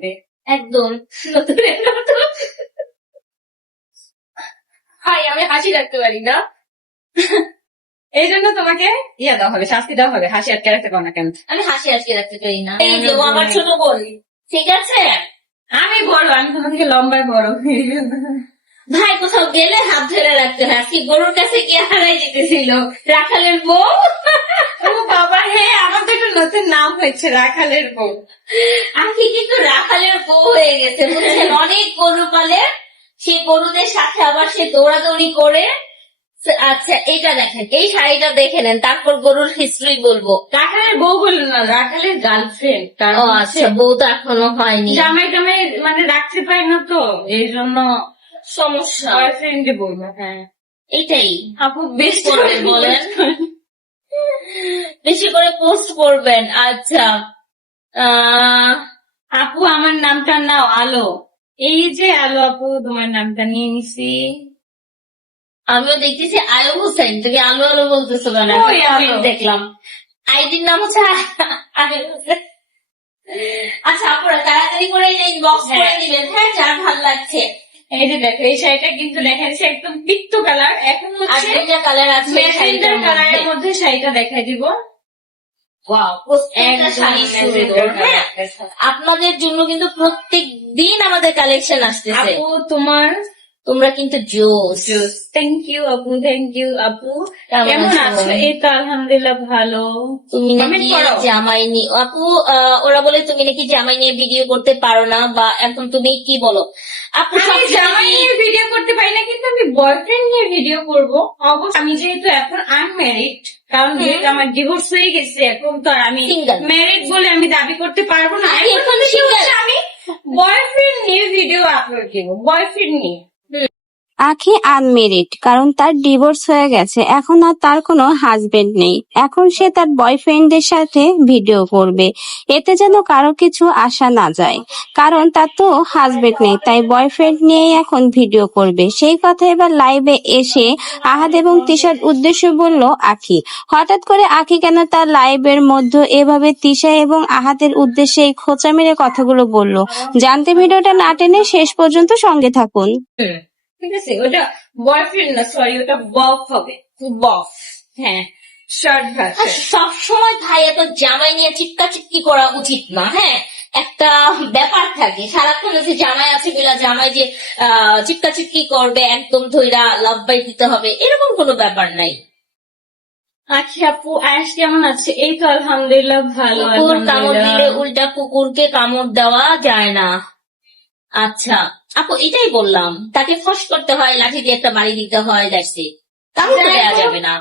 হবে। একদম নতুনের মতো। হাই, আমি হাসি রাখতে পারি না। এই জন্য তোমাকে দেওয়া হবে, শাস্তি দেওয়া হবে, হাসি আটকে রাখতে পারো না কেন? আমি হাসি আটকে রাখতে পারি না। এই যে ও আমার ছোট বোন, ঠিক আছে? আমি বড়, আমি তোমার থেকে লম্বায় বড়। ভাই কোথাও গেলে হাত ধরে রাখতে হয়। আজকে গরুর কাছে গিয়ে হারাই যেতেছিল রাখালের বউ। ও বাবা, হ্যাঁ, আমার তো একটা নতুন নাম হয়েছে, রাখালের বউ। আখি কিন্তু রাখালের বউ হয়ে গেছে, বুঝছেন? অনেক গরু পালে, সেই গরুদের সাথে আবার সে দৌড়াদৌড়ি করে। আচ্ছা, এটা দেখেন, এই শাড়িটা দেখে নেন, তারপর গরুর হিস্ট্রি বলবো। রাখালের বউ বললো না, রাখালের গার্লফ্রেন্ড। ও আচ্ছা, বউ তো এখনো হয়নি। জামাই টামাই মানে রাখতে পারি না তো, এই জন্য সমস্যা। বয়ফ্রেন্ডে বলবো। হ্যাঁ, এইটাই আপু বেস্ট করে বলেন, বেশি করে পোস্ট করবেন। আচ্ছা, আপু আমার নামটা নাও আলো। এই যে আলো আপু, তোমার নামটা নিয়ে নিছি। আমিও দেখতেছি আয়ু হোসেন, তুমি আলো আলো বলতেছো কেন? ওই আলো। দেখলাম আইডির নাম হচ্ছে আয়ু হোসেন। আচ্ছা আপুরা তাড়াতাড়ি করে ইনবক্স করে দিবেন, হ্যাঁ, যার ভালো লাগছে। এই যে দেখো, এই শাড়িটা কিন্তু দেখা যাচ্ছে একদম পিত্ত কালার, এখন আর হচ্ছে দুইটা কালার আছে এই ম্যাজেন্ডার শাড়িটার কালারের মধ্যে। মধ্যে শাড়িটা দেখাই দিব। ওয়াও, প্রত্যেকটা একদম শাড়ি ম্যাজেন্ডার সুন্দর। হ্যাঁ, কালার। আপনাদের জন্য কিন্তু প্রত্যেক দিন আমাদের কালেকশন আসতেছে। আপু তোমার তোমরা কিন্তু জোস। থ্যাংক ইউ আপু, থ্যাংক ইউ আপু। কেমন কেমন আছো? আছো? এই তো আলহামদুলিল্লাহ ভালো। তুমি কমেন্ট নাকি করো। জামাই নিয়ে আপু, ওরা বলে তুমি নাকি জামাই নিয়ে ভিডিও করতে পারো না, বা এখন তুমি কি বলো আপু? আমি জামাই নিয়ে ভিডিও করতে পারি না, কিন্তু আমি বয়ফ্রেন্ড নিয়ে ভিডিও করব অবশ্যই। আমি যেহেতু এখন আনম্যারিড, কারণ যেহেতু আমার ডিভোর্স হয়ে গেছে, এখন তো আর আমি Single. ম্যারিড বলে আমি দাবি করতে পারবো না। আপনি এখন থেকে single? হচ্ছে আমি বয়ফ্রেন্ড নিয়ে ভিডিও আপলোড করবো, বয়ফ্রেন্ড নিয়ে। আখি আনমেরিড, কারণ তার ডিভোর্স হয়ে গেছে, এখন আর তার কোনো হাজবেন্ড নেই। এখন সে তার বয়ফ্রেন্ডের সাথে ভিডিও করবে, এতে যেন কারো কিছু আসা না যায়, কারণ তার তো হাজবেন্ড নেই, তাই বয়ফ্রেন্ড নিয়েই এখন ভিডিও করবে। সেই কথা এবার লাইভে এসে আহাদ এবং তিশার উদ্দেশ্য বলল আখি। হঠাৎ করে আখি কেন তার লাইভের মধ্যে এভাবে তিশা এবং আহাদের উদ্দেশ্যে এই খোঁচা মেরে কথাগুলো বলল, জানতে ভিডিওটা না টেনে শেষ পর্যন্ত সঙ্গে থাকুন। ঠিক আছে, ওটা বয়ফ্রেন্ড না, সরি, ওটা বফ হবে, বফ। হ্যাঁ, শর্ট ভার্সন। সবসময় ভাই এত জামাই নিয়ে চিৎকা চিৎকি করা উচিত না। হ্যাঁ, একটা ব্যাপার থাকে সারাক্ষণ যে জামাই আছে বলে জামাই যে চিৎকা চিৎকি করবে, একদম ধৈরা লাভ বাই দিতে হবে, এরকম কোনো ব্যাপার নাই। আচ্ছা আপু, আয়াস কেমন আছে? এই তো আলহামদুলিল্লাহ ভালো। কুকুর কামড় দিলে আলহামদুলিল্লাহ। উল্টা কুকুরকে কামড় দেওয়া যায় না। আচ্ছা আপু, এটাই বললাম, তাকে ফস করতে হয়, লাঠি দিয়ে একটা বাড়ি দিতে হয়, দেখছি কামড় তো দেওয়া যাবে না।